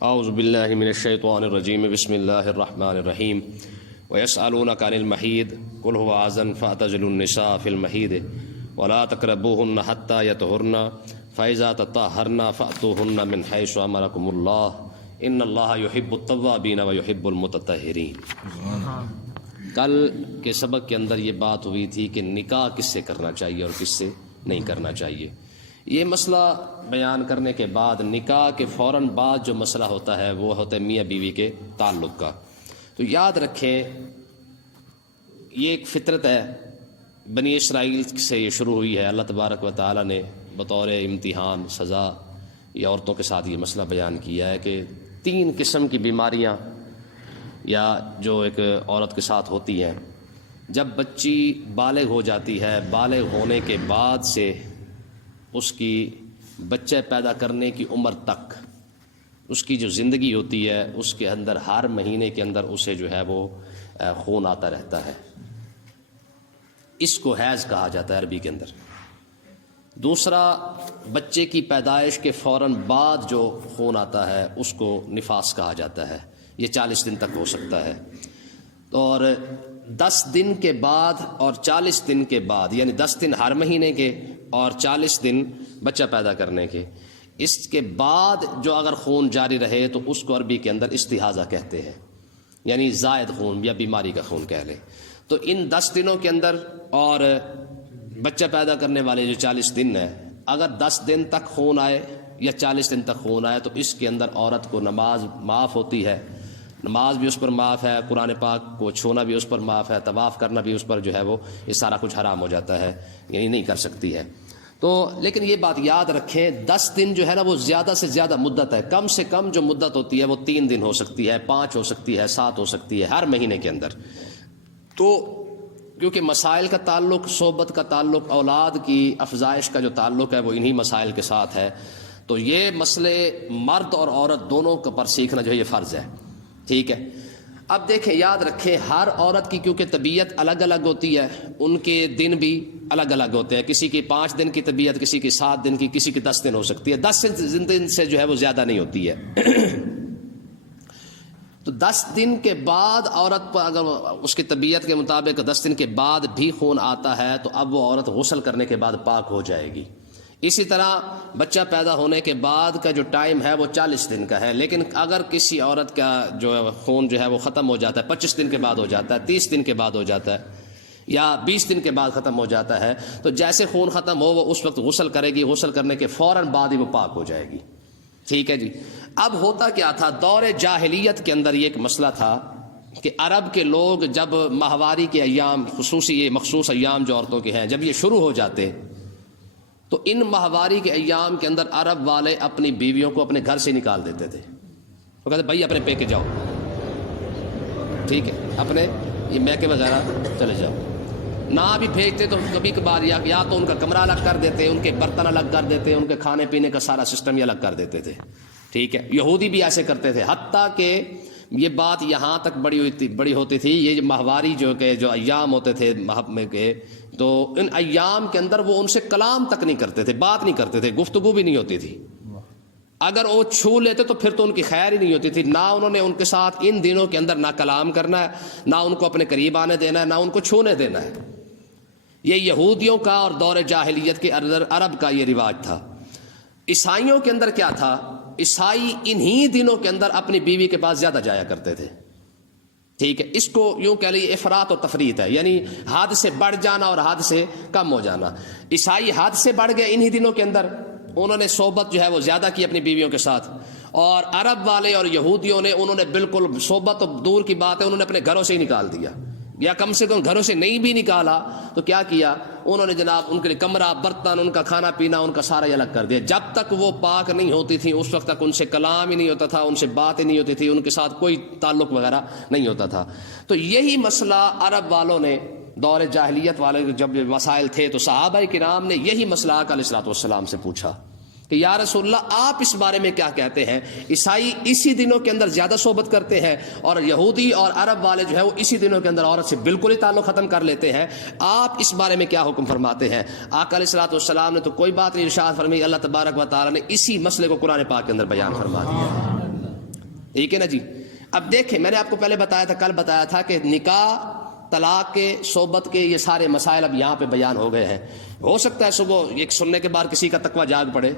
اعوذ باللہ من الشیطان الرجیم بسم اللہ الرحمن الرحیم ویسألونک عن المحید قل هو اذن فاعتزلوا النساء فی المحید ولا تقربوهن حتى يطهرن فاذا تطهرن فأتوهن من حيث امركم اللہ ان اللہ يحب التوابین ويحب المتطہرین۔ کل کے سبق کے اندر یہ بات ہوئی تھی کہ نکاح کس سے کرنا چاہیے اور کس سے نہیں کرنا چاہیے۔ یہ مسئلہ بیان کرنے کے بعد نکاح کے فوراً بعد جو مسئلہ ہوتا ہے وہ ہوتا ہے میاں بیوی کے تعلق کا۔ تو یاد رکھیں یہ ایک فطرت ہے، بنی اسرائیل سے یہ شروع ہوئی ہے۔ اللہ تبارک و تعالی نے بطور امتحان سزا یہ عورتوں کے ساتھ یہ مسئلہ بیان کیا ہے کہ 3 قسم کی بیماریاں یا جو ایک عورت کے ساتھ ہوتی ہیں۔ جب بچی بالغ ہو جاتی ہے، بالغ ہونے کے بعد سے اس کی بچہ پیدا کرنے کی عمر تک اس کی جو زندگی ہوتی ہے اس کے اندر ہر مہینے کے اندر اسے جو ہے وہ خون آتا رہتا ہے۔ اس کو حیض کہا جاتا ہے عربی کے اندر۔ دوسرا، بچے کی پیدائش کے فوراً بعد جو خون آتا ہے اس کو نفاس کہا جاتا ہے، یہ 40 دن تک ہو سکتا ہے۔ اور 10 دن کے بعد اور 40 دن کے بعد، یعنی 10 دن ہر مہینے کے اور 40 دن بچہ پیدا کرنے کے، اس کے بعد جو اگر خون جاری رہے تو اس کو عربی کے اندر استحاضہ کہتے ہیں، یعنی زائد خون یا بیماری کا خون کہہ لیں۔ تو ان 10 دنوں کے اندر اور بچہ پیدا کرنے والے جو 40 دن ہیں، اگر 10 دن تک خون آئے یا 40 دن تک خون آئے تو اس کے اندر عورت کو نماز معاف ہوتی ہے، نماز بھی اس پر معاف ہے، قرآن پاک کو چھونا بھی اس پر معاف ہے، طواف کرنا بھی اس پر جو ہے وہ یہ سارا کچھ حرام ہو جاتا ہے، یعنی نہیں کر سکتی ہے۔ تو لیکن یہ بات یاد رکھیں 10 دن جو ہے نا وہ زیادہ سے زیادہ مدت ہے، کم سے کم جو مدت ہوتی ہے وہ 3 دن ہو سکتی ہے، 5 ہو سکتی ہے، 7 ہو سکتی ہے ہر مہینے کے اندر۔ تو کیونکہ مسائل کا تعلق، صحبت کا تعلق، اولاد کی افزائش کا جو تعلق ہے وہ انہی مسائل کے ساتھ ہے، تو یہ مسئلے مرد اور عورت دونوں پر سیکھنا جو ہے یہ فرض ہے، ٹھیک ہے۔ اب دیکھیں، یاد رکھیں ہر عورت کی کیونکہ طبیعت الگ الگ ہوتی ہے، ان کے دن بھی الگ الگ ہوتے ہیں، کسی کی 5 دن کی طبیعت، کسی کی 7 دن کی، کسی کی 10 دن ہو سکتی ہے، 10 دن سے جو ہے وہ زیادہ نہیں ہوتی ہے۔ تو 10 دن کے بعد عورت پر اگر اس کی طبیعت کے مطابق 10 دن کے بعد بھی خون آتا ہے تو اب وہ عورت غسل کرنے کے بعد پاک ہو جائے گی۔ اسی طرح بچہ پیدا ہونے کے بعد کا جو ٹائم ہے وہ 40 دن کا ہے، لیکن اگر کسی عورت کا جو خون جو ہے وہ ختم ہو جاتا ہے، 25 دن کے بعد ہو جاتا ہے، 30 دن کے بعد ہو جاتا ہے یا 20 دن کے بعد ختم ہو جاتا ہے، تو جیسے خون ختم ہو وہ اس وقت غسل کرے گی، غسل کرنے کے فوراً بعد ہی وہ پاک ہو جائے گی، ٹھیک ہے جی۔ اب ہوتا کیا تھا، دور جاہلیت کے اندر یہ ایک مسئلہ تھا کہ عرب کے لوگ جب ماہواری کے ایام، خصوصی یہ مخصوص ایام جو عورتوں کے ہیں، جب یہ شروع ہو جاتے تو ان ماہواری کے ایام کے اندر عرب والے اپنی بیویوں کو اپنے گھر سے نکال دیتے تھے۔ وہ کہتے بھائی اپنے پیکے جاؤ، ٹھیک ہے، اپنے یہ میکے وغیرہ چلے جاؤ۔ نہ بھی بھیجتے تو کبھی کبھار یا تو ان کا کمرہ الگ کر دیتے، ان کے برتن الگ کر دیتے، ان کے کھانے پینے کا سارا سسٹم ہی الگ کر دیتے تھے، ٹھیک ہے۔ یہودی بھی ایسے کرتے تھے، حتیٰ کہ یہ بات یہاں تک بڑی ہوتی تھی، یہ ماہواری جو ایام ہوتے تھے میں کے، تو ان ایام کے اندر وہ ان سے کلام تک نہیں کرتے تھے، بات نہیں کرتے تھے، گفتگو بھی نہیں ہوتی تھی۔ اگر وہ چھو لیتے تو پھر تو ان کی خیر ہی نہیں ہوتی تھی۔ نہ انہوں نے ان کے ساتھ ان دنوں کے اندر نہ کلام کرنا ہے، نہ ان کو اپنے قریب آنے دینا ہے، نہ ان کو چھونے دینا ہے۔ یہ یہودیوں کا اور دور جاہلیت کے اندر عرب کا یہ رواج تھا۔ عیسائیوں کے اندر کیا تھا، عیسائی انہی دنوں کے اندر اپنی بیوی کے پاس زیادہ جایا کرتے تھے، ٹھیک ہے۔ اس کو یوں کہہ لئے افراط اور تفریط ہے، یعنی حد سے بڑھ جانا اور حد سے کم ہو جانا۔ عیسائی حد سے بڑھ گئے انہی دنوں کے اندر، انہوں نے صحبت جو ہے وہ زیادہ کی اپنی بیویوں کے ساتھ، اور عرب والے اور یہودیوں نے انہوں نے بالکل صحبت دور کی بات ہے، انہوں نے اپنے گھروں سے ہی نکال دیا، یا کم سے کم گھروں سے نہیں بھی نکالا تو کیا کیا انہوں نے جناب ان کے لیے کمرہ، برتن، ان کا کھانا پینا، ان کا سارا ہی الگ کر دیا۔ جب تک وہ پاک نہیں ہوتی تھی اس وقت تک ان سے کلام ہی نہیں ہوتا تھا، ان سے بات ہی نہیں ہوتی تھی، ان کے ساتھ کوئی تعلق وغیرہ نہیں ہوتا تھا۔ تو یہی مسئلہ عرب والوں نے دور جاہلیت والے جب مسائل تھے تو صحابہ کرام نے یہی مسئلہ آقا علیہ الصلوۃ والسلام سے پوچھا کہ یا رسول اللہ آپ اس بارے میں کیا کہتے ہیں، عیسائی اسی دنوں کے اندر زیادہ صحبت کرتے ہیں اور یہودی اور عرب والے جو ہے وہ اسی دنوں کے اندر عورت سے بالکل ہی تعلق ختم کر لیتے ہیں، آپ اس بارے میں کیا حکم فرماتے ہیں؟ آقا علیہ الصلوۃ والسلام نے تو کوئی بات نہیں ارشاد فرمائی، اللہ تبارک و تعالی نے اسی مسئلے کو قرآن پاک کے اندر بیان فرما دیا۔ ٹھیک ہے نا جی. اب دیکھیں میں نے آپ کو پہلے بتایا تھا، کل بتایا تھا کہ نکاح، طلاق کے، صحبت کے یہ سارے مسائل اب یہاں پہ بیان ہو گئے ہیں. ہو سکتا ہے صبح ایک سننے کے بعد کسی کا تقویٰ جاگ پڑے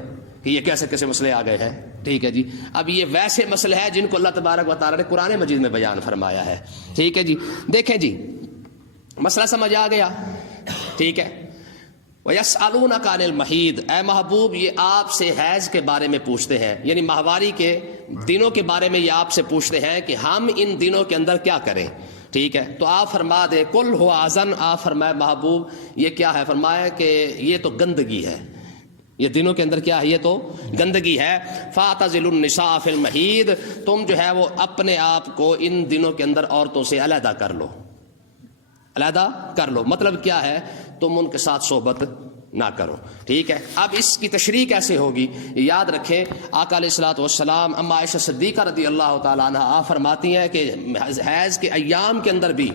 کہ یہ کیسے کیسے مسئلے آ گئے ہیں. ٹھیک ہے جی. اب یہ ویسے مسئلے ہیں جن کو اللہ تبارک و تعالیٰ نے قرآن مجید میں بیان فرمایا ہے. ٹھیک ہے جی. دیکھیں جی مسئلہ سمجھ آ گیا. ٹھیک ہے. وَيَسْأَلُونَكَ عَنِ الْمَحِيضِ، اے محبوب یہ آپ سے حیض کے بارے میں پوچھتے ہیں، یعنی ماہواری کے دنوں کے بارے میں یہ آپ سے پوچھتے ہیں کہ ہم ان دنوں کے اندر کیا کریں. ٹھیک ہے. تو آپ فرما دیں قُلْ هُوَ أَذًا، آپ فرمائے محبوب یہ کیا ہے، فرمایا کہ یہ تو گندگی ہے، یہ دنوں کے اندر کیا ہے، یہ تو گندگی ہے. فَاعْتَزِلُوا النِّسَاءَ فِي الْمَحِيضِ، تم جو ہے وہ اپنے آپ کو ان دنوں کے اندر عورتوں سے علیحدہ کر لو، علیحدہ کر لو. مطلب کیا ہے، تم ان کے ساتھ صحبت نہ کرو. ٹھیک ہے. اب اس کی تشریح کیسے ہوگی، یاد رکھیں آقا علیہ الصلوۃ والسلام، اما عائشہ صدیقہ رضی اللہ تعالیٰ عنہ آپ فرماتی ہیں کہ حیض کے ایام کے اندر بھی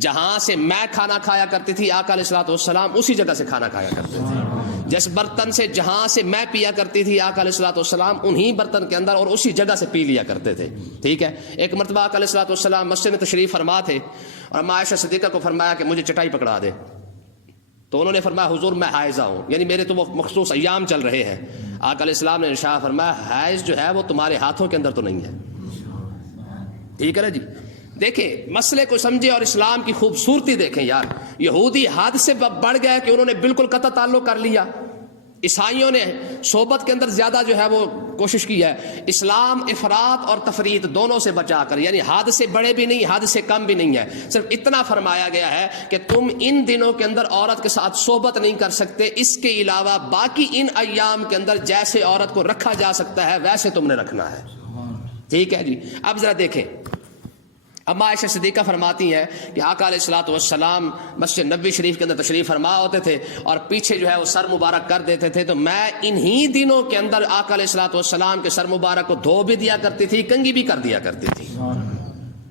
جہاں سے میں کھانا کھایا کرتی تھی آقا علیہ الصلوۃ والسلام اسی جگہ سے کھانا کھایا کرتے تھے. جس برتن سے جہاں سے میں پیا کرتی تھی آقا علیہ الصلوۃ والسلام انہی برتن کے اندر اور اسی جگہ سے پی لیا کرتے تھے. ٹھیک ہے. ایک مرتبہ آقا علیہ الصلوۃ والسلام مسجد میں تشریف فرما تھے اور اما عائشہ صدیقہ کو فرمایا کہ مجھے چٹائی پکڑا دے. تو انہوں نے فرمایا حضور میں حائضہ ہوں، یعنی میرے تو وہ مخصوص ایام چل رہے ہیں. آقا علیہ السلام نے ارشاد فرمایا حائض جو ہے وہ تمہارے ہاتھوں کے اندر تو نہیں ہے. ٹھیک ہے نا جی. دیکھیں مسئلے کو سمجھے اور اسلام کی خوبصورتی دیکھیں یار. یہودی حد سے بڑھ گئے کہ انہوں نے بالکل قطع تعلق کر لیا. عیسائیوں نے صحبت کے اندر زیادہ جو ہے وہ کوشش کی ہے. اسلام افراط اور تفریط دونوں سے بچا کر، یعنی حد سے بڑے بھی نہیں حد سے کم بھی نہیں ہے، صرف اتنا فرمایا گیا ہے کہ تم ان دنوں کے اندر عورت کے ساتھ صحبت نہیں کر سکتے. اس کے علاوہ باقی ان ایام کے اندر جیسے عورت کو رکھا جا سکتا ہے ویسے تم نے رکھنا ہے. ٹھیک ہے جی. اب ذرا دیکھیں اما عائشہ صدیقہ فرماتی ہیں کہ آقا علیہ الصلوۃ والسلام مسجد نبوی شریف کے اندر تشریف فرما ہوتے تھے اور پیچھے جو ہے وہ سر مبارک کر دیتے تھے، تو میں انہی دنوں کے اندر آقا علیہ الصلوۃ والسلام کے سر مبارک کو دھو بھی دیا کرتی تھی، کنگھی بھی کر دیا کرتی تھی.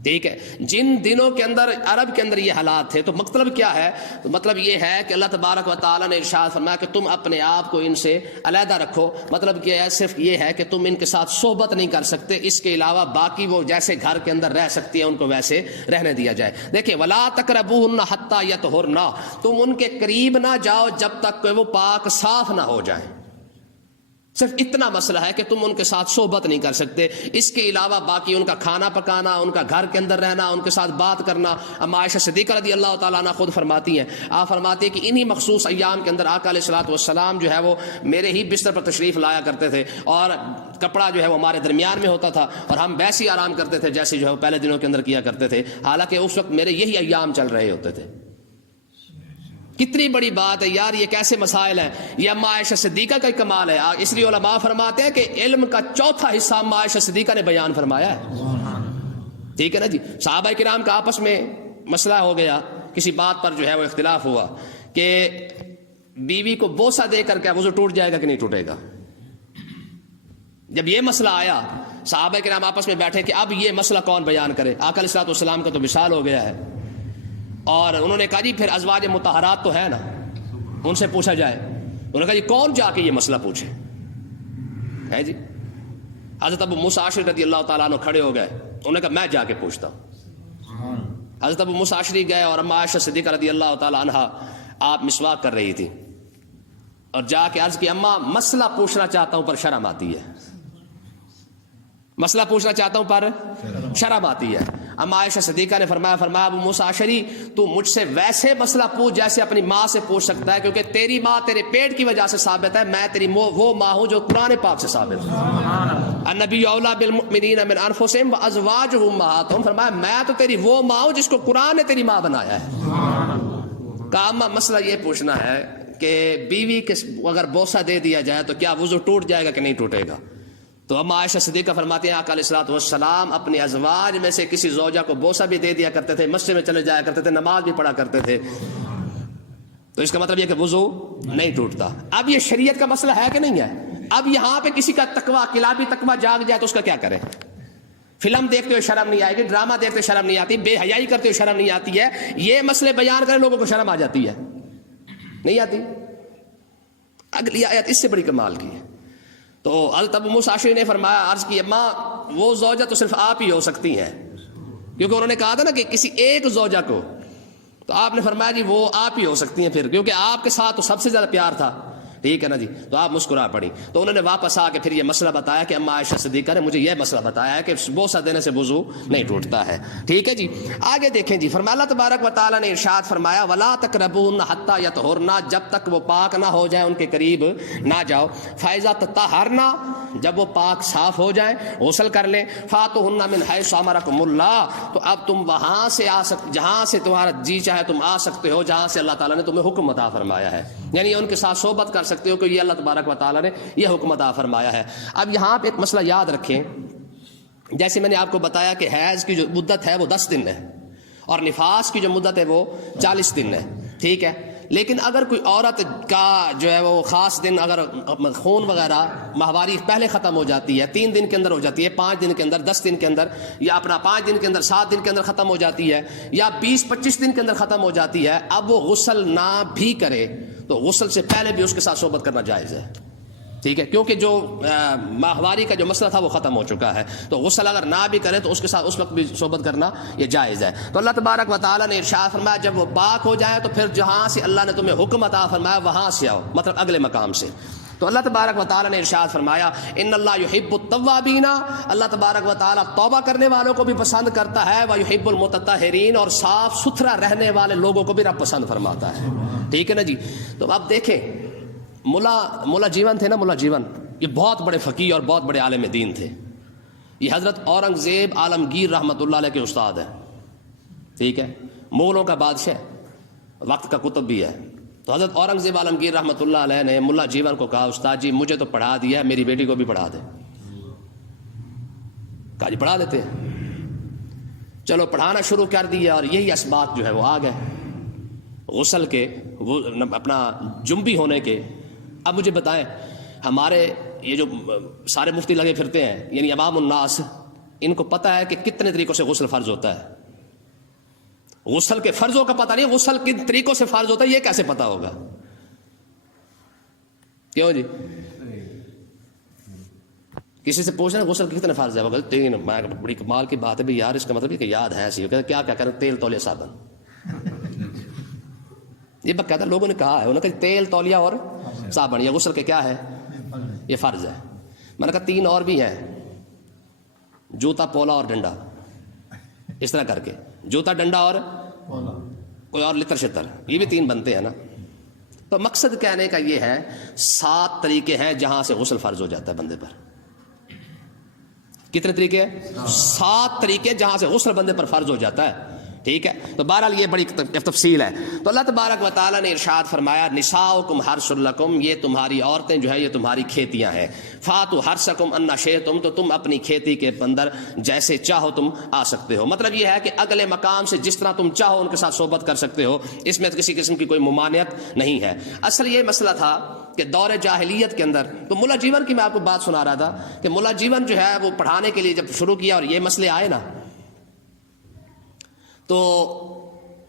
ٹھیک ہے. جن دنوں کے اندر عرب کے اندر یہ حالات تھے تو مطلب کیا ہے، تو مطلب یہ ہے کہ اللہ تبارک و تعالیٰ نے ارشاد فرمایا کہ تم اپنے آپ کو ان سے علیحدہ رکھو. مطلب کیا ہے، صرف یہ ہے کہ تم ان کے ساتھ صحبت نہیں کر سکتے، اس کے علاوہ باقی وہ جیسے گھر کے اندر رہ سکتی ہیں ان کو ویسے رہنے دیا جائے. دیکھیں وَلَا تَقْرَبُوهُنَّ حَتَّى يَطْهُرْنَ، تم ان کے قریب نہ جاؤ جب تک کہ وہ پاک صاف نہ ہو جائیں. صرف اتنا مسئلہ ہے کہ تم ان کے ساتھ صحبت نہیں کر سکتے. اس کے علاوہ باقی ان کا کھانا پکانا، ان کا گھر کے اندر رہنا، ان کے ساتھ بات کرنا. اما عائشہ صدیقہ رضی اللہ تعالیٰ عنہ خود فرماتی ہیں، آپ فرماتی ہیں کہ انہی مخصوص ایام کے اندر آقا علیہ الصلوۃ والسلام جو ہے وہ میرے ہی بستر پر تشریف لایا کرتے تھے اور کپڑا جو ہے وہ ہمارے درمیان میں ہوتا تھا اور ہم ویسے ہی آرام کرتے تھے جیسے جو ہے وہ پہلے دنوں کے اندر کیا کرتے تھے، حالانکہ اس وقت میرے یہی ایام چل رہے ہوتے تھے. کتنی بڑی بات ہے یار، یہ کیسے مسائل ہیں. یہ اما عائشہ صدیقہ کا کمال ہے. اس لیے علماء فرماتے ہیں کہ علم کا چوتھا حصہ اما عائشہ صدیقہ نے بیان فرمایا ہے. ٹھیک ہے نا جی. صحابہ کرام کا آپس میں مسئلہ ہو گیا، کسی بات پر جو ہے وہ اختلاف ہوا کہ بیوی کو بوسہ دے کر کیا وضو ٹوٹ جائے گا کہ نہیں ٹوٹے گا. جب یہ مسئلہ آیا صحابہ کرام آپس میں بیٹھے کہ اب یہ مسئلہ کون بیان کرے. آقا علیہ الصلوۃ والسلام کا تو وصال ہو گیا ہے اور انہوں نے کہا جی پھر ازواج مطہرات تو ہے نا، ان سے پوچھا جائے. انہوں نے کہا جی کون جا کے یہ مسئلہ پوچھے ہے جی. حضرت ابو موسیٰ اشعری رضی اللہ تعالیٰ عنہ کھڑے ہو گئے، انہوں نے کہا میں جا کے پوچھتا ہوں. حضرت ابو موسیٰ اشعری گئے اور اما عائشہ صدیقہ رضی اللہ تعالیٰ عنہ آپ مسواک کر رہی تھی اور جا کے عرض کی اماں مسئلہ پوچھنا چاہتا ہوں پر شرم آتی ہے، مسئلہ پوچھنا چاہتا ہوں پر شرم آتی ہے. اما عائشہ صدیقہ نے فرمایا ابو موسیٰ اشعری تو مجھ سے ویسے مسئلہ پوچھ جیسے اپنی ماں سے پوچھ سکتا ہے، کیونکہ تیری ماں تیرے پیٹ کی وجہ سے ثابت ہے، میں تیری وہ ماں ہوں جو قرآن پاک سے ثابت ہے. النبی اولیٰ بالمؤمنین من انفسہم وازواجہ امہاتہم، فرمایا میں تو تیری وہ ماں ہوں جس کو قرآن نے تیری ماں بنایا ہے. کہا اما مسئلہ یہ پوچھنا ہے کہ بیوی کے اگر بوسہ دے دیا جائے تو کیا وضو ٹوٹ جائے گا کہ نہیں ٹوٹے گا. تو اما عائشہ صدیقہ فرماتے ہیں آقا علیہ الصلوۃ والسلام اپنے ازواج میں سے کسی زوجہ کو بوسہ بھی دے دیا کرتے تھے، مسجد میں چلے جایا کرتے تھے، نماز بھی پڑھا کرتے تھے. تو اس کا مطلب یہ کہ وضو نہیں ٹوٹتا. اب یہ شریعت کا مسئلہ ہے کہ نہیں ہے. اب یہاں پہ کسی کا تقویٰ کلابی تقویٰ جاگ جائے تو اس کا کیا کرے. فلم دیکھتے ہوئے شرم نہیں آئے گی، ڈرامہ دیکھتے ہوئے شرم نہیں آتی، بے حیائی کرتے ہوئے شرم نہیں آتی ہے. یہ مسئلے بیان کرے لوگوں کو شرم آ جاتی ہے، نہیں آتی. اگلی آیت اس سے بڑی کمال کی ہے. تو حضرت ابو موسیٰ اشعری نے فرمایا عرض کی اماں وہ زوجہ تو صرف آپ ہی ہو سکتی ہیں، کیونکہ انہوں نے کہا تھا نا کہ کسی ایک زوجہ کو، تو آپ نے فرمایا جی وہ آپ ہی ہو سکتی ہیں پھر، کیونکہ آپ کے ساتھ تو سب سے زیادہ پیار تھا، ٹھیک ہے نا جی. تو آپ مسکرا پڑی. تو انہوں نے واپس آ کے پھر یہ مسئلہ بتایا کہ اما عائشہ صدیقہ نے مجھے یہ مسئلہ بتایا ہے کہ بوسہ دینے سے وضو نہیں ٹوٹتا ہے. ٹھیک ہے جی. آگے دیکھیں جی، فرمایا اللہ تبارک و تعالیٰ نے ارشاد فرمایا ولا تقربوهن حتى يطهرن، جب تک وہ پاک نہ ہو جائیں ان کے قریب نہ جاؤ. فاذا تطہرن، جب وہ پاک صاف ہو جائیں غسل کر لیں. فاتوهن من حيث امركم اللہ، تو اب تم وہاں سے جہاں سے تمہارا جی چاہے تم آ سکتے ہو، جہاں سے اللہ تعالیٰ نے تمہیں حکم عطا فرمایا ہے، یعنی ان کے ساتھ صحبت کر سکتے ہو کہ یہ اللہ تبارک و تعالیٰ نے یہ حکم عطا فرمایا ہے. اب یہاں پہ ایک مسئلہ یاد رکھیں، جیسے میں نے آپ کو بتایا کہ حیض کی جو مدت ہے وہ 10 دن ہے اور نفاس کی جو مدت ہے وہ 40 دن ہے. ٹھیک ہے. لیکن اگر کوئی عورت کا جو ہے وہ خاص دن، اگر خون وغیرہ ماہواری پہلے ختم ہو جاتی ہے، 3 دن کے اندر ہو جاتی ہے، 5 دن کے اندر، 10 دن کے اندر، یا اپنا 5 دن کے اندر، 7 دن کے اندر ختم ہو جاتی ہے، یا 20-25 دن کے اندر ختم ہو جاتی ہے، اب وہ غسل نہ بھی کرے تو غسل سے پہلے بھی اس کے ساتھ صحبت کرنا جائز ہے. ٹھیک ہے. کیونکہ جو ماہواری کا جو مسئلہ تھا وہ ختم ہو چکا ہے، تو غسل اگر نہ بھی کرے تو اس کے ساتھ اس وقت بھی صحبت کرنا یہ جائز ہے. تو اللہ تبارک و تعالیٰ نے ارشاد فرمایا جب وہ پاک ہو جائے تو پھر جہاں سے اللہ نے تمہیں حکم عطا فرمایا وہاں سے آؤ، مطلب اگلے مقام سے. تو اللہ تبارک و تعالیٰ نے ارشاد فرمایا ان اللہ یحب التوابین، اللہ تبارک و تعالیٰ توبہ کرنے والوں کو بھی پسند کرتا ہے، ویحب المتطہرین، اور صاف ستھرا رہنے والے لوگوں کو بھی رب پسند فرماتا ہے. ٹھیک ہے نا جی. تو اب دیکھیں ملا جیون تھے نا، ملا جیون یہ بہت بڑے فقیہ اور بہت بڑے عالم دین تھے. یہ حضرت اورنگزیب عالمگیر رحمۃ اللہ علیہ کے استاد ہیں. ٹھیک ہے. مغلوں کا بادشاہ، وقت کا کتب بھی ہے. تو حضرت اورنگزیب عالمگیر رحمۃ اللہ علیہ نے ملا جیون کو کہا استاد جی مجھے تو پڑھا دیا، میری بیٹی کو بھی پڑھا دے. کہا جی پڑھا دیتے ہیں. چلو پڑھانا شروع کر دیا اور یہی اسباق جو ہے وہ آ گئے غسل کے، وہ اپنا جنبی ہونے کے. اب مجھے بتائیں ہمارے یہ جو سارے مفتی لگے پھرتے ہیں، یعنی عوام الناس، ان کو پتہ ہے کہ کتنے طریقوں سے غسل فرض ہوتا ہے؟ غسل کے فرضوں کا پتہ نہیں، غسل کن طریقوں سے فرض ہوتا ہے یہ کیسے پتہ ہوگا؟ کیوں جی؟ کسی سے پوچھنا غسل کتنے فرض ہے، وہ کہتے 3. میں بڑی کمال کی بات ہے بھی یار، اس کا مطلب یہ کہ یاد ہے ایسی. کہتے کیا کریں؟ تیل تولیہ صابن. یہ باقاعدہ لوگوں نے کہا ہے، انہوں نے کہا تیل تولیہ اور صابن یہ غسل کے کیا ہے؟ یہ فرض ہے. میں نے کہا 3 اور بھی ہیں، جوتا، پولا اور ڈنڈا. اس طرح کر کے جوتا، ڈنڈا اور کوئی اور لتر شتر، یہ بھی 3 بنتے ہیں نا. تو مقصد کہنے کا یہ ہے 7 طریقے ہیں جہاں سے غسل فرض ہو جاتا ہے بندے پر. کتنے طریقے ہیں؟ 7 طریقے جہاں سے غسل بندے پر فرض ہو جاتا ہے. ٹھیک ہے. تو بہرحال یہ بڑی تفصیل ہے. تو اللہ تبارک و تعالیٰ نے ارشاد فرمایا نساؤکم حرث لکم، یہ تمہاری عورتیں جو ہے یہ تمہاری کھیتیاں ہیں. فاتوا حرثکم ان شئتم، تو تم اپنی کھیتی کے اندر جیسے چاہو تم آ سکتے ہو. مطلب یہ ہے کہ اگلے مقام سے جس طرح تم چاہو ان کے ساتھ صحبت کر سکتے ہو، اس میں کسی قسم کی کوئی ممانعت نہیں ہے. اصل یہ مسئلہ تھا کہ دور جاہلیت کے اندر، تو ملا جیون کی میں آپ کو بات سنا رہا تھا کہ ملا جیون جو ہے وہ پڑھانے کے لیے جب شروع کیا اور یہ مسئلے آئے نا، تو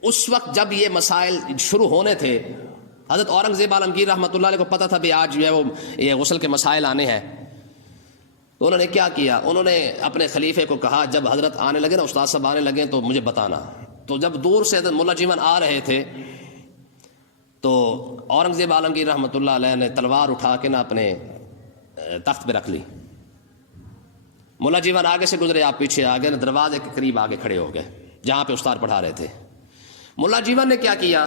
اس وقت جب یہ مسائل شروع ہونے تھے، حضرت اورنگزیب عالمگیر رحمۃ اللہ علیہ کو پتہ تھا بھی آج جو ہے وہ یہ غسل کے مسائل آنے ہیں. تو انہوں نے کیا کیا، انہوں نے اپنے خلیفے کو کہا جب حضرت آنے لگے نا، استاد صاحب آنے لگے تو مجھے بتانا. تو جب دور سے حضرت ملا جیون آ رہے تھے تو اورنگزیب عالمگیر رحمۃ اللہ علیہ نے تلوار اٹھا کے نا اپنے تخت پہ رکھ لی. ملا جیون آگے سے گزرے، آپ پیچھے آ گئے، دروازے کے قریب آگے کھڑے ہو گئے جہاں پہ استاد پڑھا رہے تھے. ملا جیون نے کیا کیا،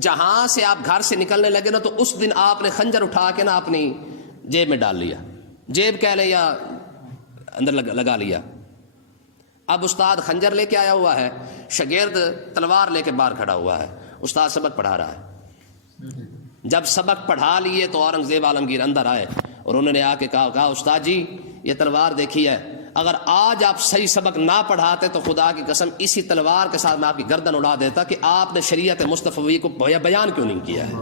جہاں سے آپ گھر سے نکلنے لگے نا تو اس دن آپ نے خنجر اٹھا کے نا اپنی جیب میں ڈال لیا، جیب کہہ لیں یا اندر لگا لیا. اب استاد خنجر لے کے آیا ہوا ہے، شاگرد تلوار لے کے باہر کھڑا ہوا ہے، استاد سبق پڑھا رہا ہے. جب سبق پڑھا لیے تو اورنگزیب عالمگیر اندر آئے اور انہوں نے آ کے کہا استاد جی یہ تلوار دیکھی ہے، اگر آج آپ صحیح سبق نہ پڑھاتے تو خدا کی قسم اسی تلوار کے ساتھ میں آپ کی گردن اڑا دیتا کہ آپ نے شریعت مصطفی کو بیان کیوں نہیں کیا ہے،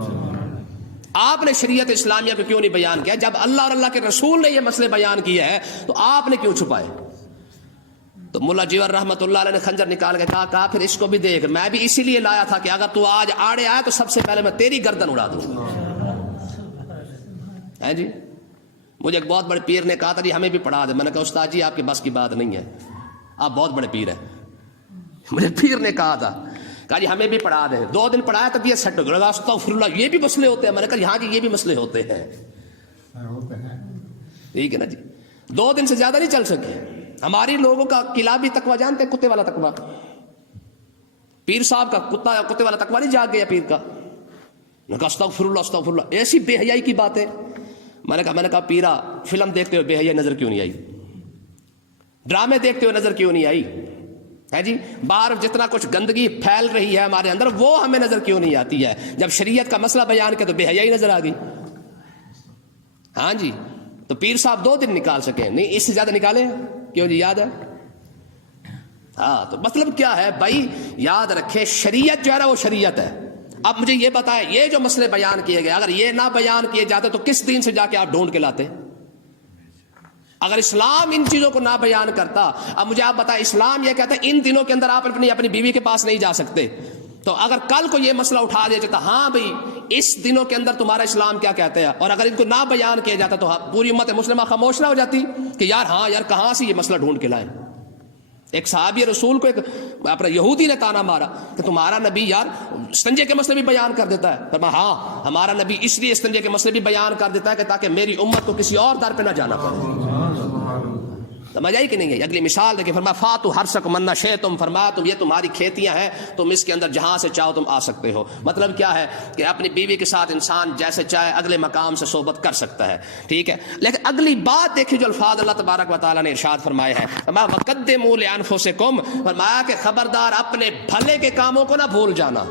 آپ نے شریعت اسلامیہ کو کیوں نہیں بیان کیا. جب اللہ اور اللہ کے رسول نے یہ مسئلے بیان کیے ہیں تو آپ نے کیوں چھپائے. تو ملا جیون رحمۃ اللہ علیہ نے خنجر نکال کے کہا پھر اس کو بھی دیکھ، میں بھی اسی لیے لایا تھا کہ اگر تو آج آڑے آئے تو سب سے پہلے میں تیری گردن اڑا دوں. جی مجھے ایک بہت بڑے پیر نے کہا تھا جی ہمیں بھی پڑھا دے. میں نے کہا استاد جی آپ کے بس کی بات نہیں ہے, آپ بہت بڑے پیر ہیں. مجھے پیر نے کہا تھا, کہا جی ہمیں بھی پڑھا دیں. 2 دن پڑھایا تو یہ سیٹ ہو گیا, استغفر اللہ یہ بھی مسئلے ہوتے ہیں. میں نے کہا ہاں جی یہ بھی مسئلے ہوتے ہیں. ٹھیک ہے نا جی, 2 دن سے زیادہ نہیں چل سکے. ہماری لوگوں کا کلابی تقوی جانتے ہیں, کتے والا تقوی. پیر صاحب کا کتے والا تقوی نہیں جاگ گیا پیر کا. میں نے کہا استغفر اللہ استغفر اللہ, ایسی بے حیائی کی بات ہے. میں نے کہا پیرا فلم دیکھتے ہوئے بے حیائی نظر کیوں نہیں آئی, ڈرامے دیکھتے ہوئے نظر کیوں نہیں آئی ہے جی, باہر جتنا کچھ گندگی پھیل رہی ہے ہمارے اندر وہ ہمیں نظر کیوں نہیں آتی ہے. جب شریعت کا مسئلہ بیان کیا تو بے حیائی نظر آ گئی. ہاں جی, تو پیر صاحب 2 دن نکال سکے نہیں, اس سے زیادہ نکالے کیوں جی, یاد ہے. ہاں تو مطلب کیا ہے بھائی, یاد رکھے شریعت جو ہے نا وہ شریعت ہے. اب مجھے یہ بتائیں, یہ جو مسئلے بیان کیے گئے اگر یہ نہ بیان کیے جاتے تو کس دین سے جا کے آپ ڈھونڈ کے لاتے؟ اگر اسلام ان چیزوں کو نہ بیان کرتا. اب مجھے آپ بتائیں, اسلام یہ کہتا ہے ان دنوں کے اندر آپ اپنی بیوی کے پاس نہیں جا سکتے, تو اگر کل کو یہ مسئلہ اٹھا دیا جاتا ہاں بھئی اس دنوں کے اندر تمہارا اسلام کیا کہتے ہیں, اور اگر ان کو نہ بیان کیا جاتا تو پوری امت مسلمہ خاموش نہ ہو جاتی کہ یار ہاں یار کہاں سے یہ مسئلہ ڈھونڈ کے لائیں. ایک صحابی رسول کو ایک اپنا یہودی نے تانا مارا کہ تمہارا نبی یار استنجے کے مسئلے بھی بیان کر دیتا ہے. فرمایا ہاں ہمارا نبی اس لیے استنجے کے مسئلے بھی بیان کر دیتا ہے کہ تاکہ میری امت کو کسی اور در پہ نہ جانا پڑے. سمجھ آئی کہ نہیں ہے؟ اگلی مثال دیکھیں, فرمایا فاتو حرثکم من شئتم, فرمایا تم یہ تمہاری کھیتیاں ہیں, تم اس کے اندر جہاں سے چاہو تم آ سکتے ہو. مطلب کیا ہے کہ اپنی بیوی کے ساتھ انسان جیسے چاہے اگلے مقام سے صحبت کر سکتا ہے. ٹھیک ہے, لیکن اگلی بات دیکھیے جو الفاظ اللہ تبارک و تعالیٰ نے ارشاد فرمائے ہیں, فرمایا وقدموا لانفسکم, فرمایا کہ خبردار اپنے بھلے کے کاموں کو نہ بھول جانا,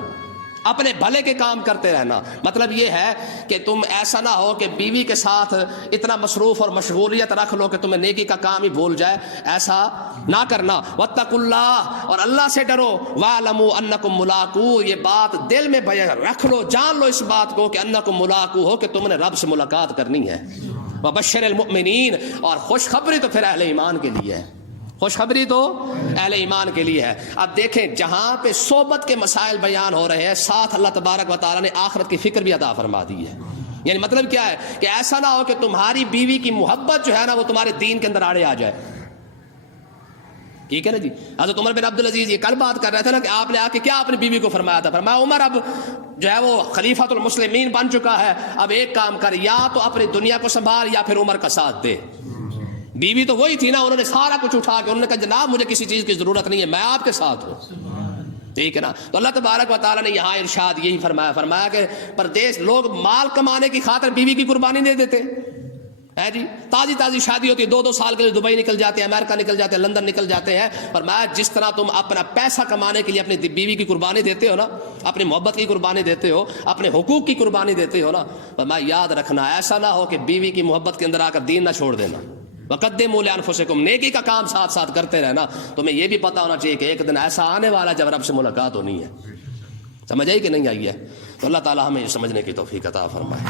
اپنے بھلے کے کام کرتے رہنا. مطلب یہ ہے کہ تم ایسا نہ ہو کہ بیوی کے ساتھ اتنا مصروف اور مشغولیت رکھ لو کہ تمہیں نیکی کا کام ہی بھول جائے, ایسا نہ کرنا. واتقوا اللہ, اور اللہ سے ڈرو. واعلموا انکم ملاقو, یہ بات دل میں رکھ لو, جان لو اس بات کو کہ انکم ملاقو ہو, کہ تم نے رب سے ملاقات کرنی ہے. وبشر المؤمنین, اور خوشخبری تو پھر اہل ایمان کے لیے ہے, خوشخبری تو اہل ایمان کے لیے ہے. اب دیکھیں جہاں پہ صحبت کے مسائل بیان ہو رہے ہیں, ساتھ اللہ تبارک و تعالیٰ نے آخرت کی فکر بھی عطا فرما دی ہے. یعنی مطلب کیا ہے کہ ایسا نہ ہو کہ تمہاری بیوی کی محبت جو ہے نا وہ تمہارے دین کے اندر آڑے آ جائے. ٹھیک ہے نا جی. حضرت عمر بن عبدالعزیز یہ کل بات کر رہے تھے نا کہ آپ نے آ کے کیا اپنی بیوی کو فرمایا تھا, فرمایا عمر اب جو ہے وہ خلیفۃ المسلمین بن چکا ہے, اب ایک کام کر, یا تو اپنی دنیا کو سنبھال یا پھر عمر کا ساتھ دے. بیوی تو وہی تھی نا, انہوں نے سارا کچھ اٹھا کے انہوں نے کہا جناب مجھے کسی چیز کی ضرورت نہیں ہے, میں آپ کے ساتھ ہوں. ٹھیک ہے نا. تو اللہ تبارک و تعالیٰ نے یہاں ارشاد یہی فرمایا کہ پردیس لوگ مال کمانے کی خاطر بیوی کی قربانی دے دیتے ہے جی. تازی شادی ہوتی ہے, 2 سال کے لیے دبئی نکل جاتے ہیں, امریکہ نکل جاتے ہیں, لندن نکل جاتے ہیں. فرمایا جس طرح تم اپنا پیسہ کمانے کے لیے اپنی بیوی کی قربانی دیتے ہو نا, اپنی محبت کی قربانی دیتے ہو, اپنے حقوق کی قربانی دیتے ہو نا, فرمایا یاد رکھنا ایسا نہ ہو کہ بیوی کی محبت کے اندر آ کر دین نہ چھوڑ دینا. وقدموا لانفسکم, نیکی کا کام ساتھ ساتھ کرتے رہنا. تمہیں یہ بھی پتا ہونا چاہیے کہ ایک دن ایسا آنے والا جب رب سے ملاقات ہونی ہے. سمجھ آئی کہ نہیں آئی ہے؟ تو اللہ تعالیٰ ہمیں سمجھنے کی توفیق عطا فرمائے.